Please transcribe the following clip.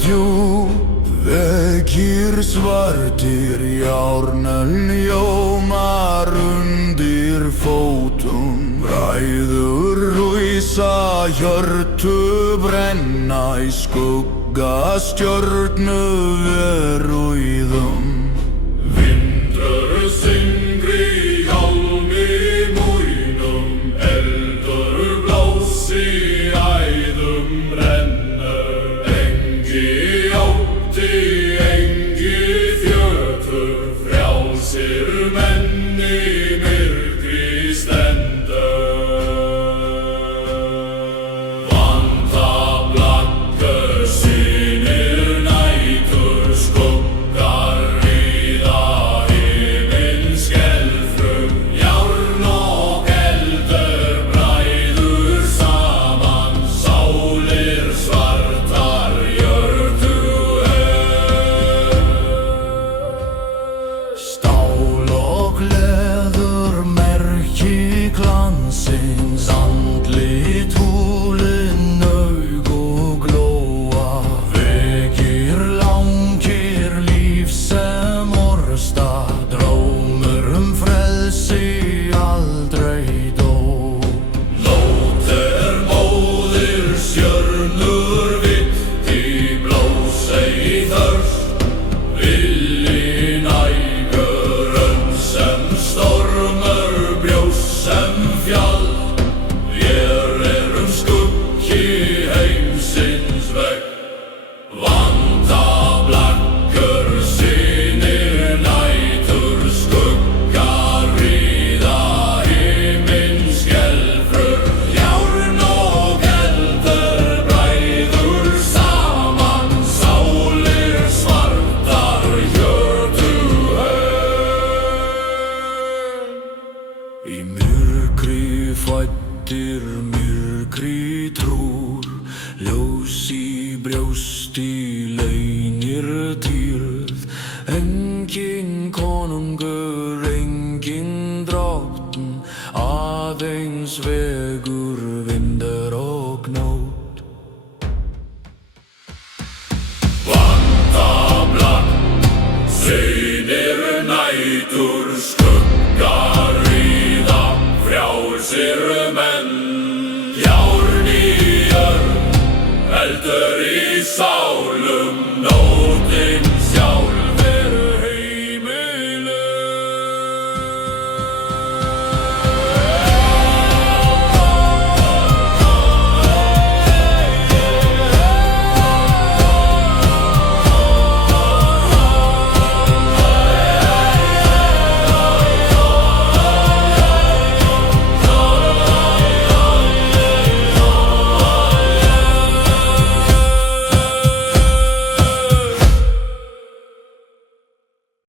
djúp, vegir svartir, járnöld ljómar undir fótum. Bræður rísa, hjörtu brenna í skugga stjörnu verúðum. Vindur syngri hjálmi múnum, eldur blási æðum rennur. Engi ótti, engi fjötur, frjálsir menn í myrkri stendur. Vanda blakkur sýnir nætur, skuggar ríða himinn skelfrum. Járn og eldur bræður saman, sálir svartar hjörtu stál og leður merki glansins, andlit húlin aug og glóa. Vegir langir, líf sem orsta, drómur frelsi aldrei dó. Lót móðir, stjörnur vitt í blósa í þörf. Vilji nægur sem stormur, bjós sem fjall. Vér erum skuggi heimsins vegg. Vanda blakkur sýnir nætur, skuggar ríða himinn skelfur. Járn og eldur bræður saman, sálir svartar hjörtu í myrkri fæddir, myrkri trúr, ljós í brjósti leynir dýrð. Enginn konungur, enginn drottn, aðeins vegur vindur og nótt. Vanda blakk sýnir nætur, skuggar ríða, frjálsir menn. Járn í jörð, eldur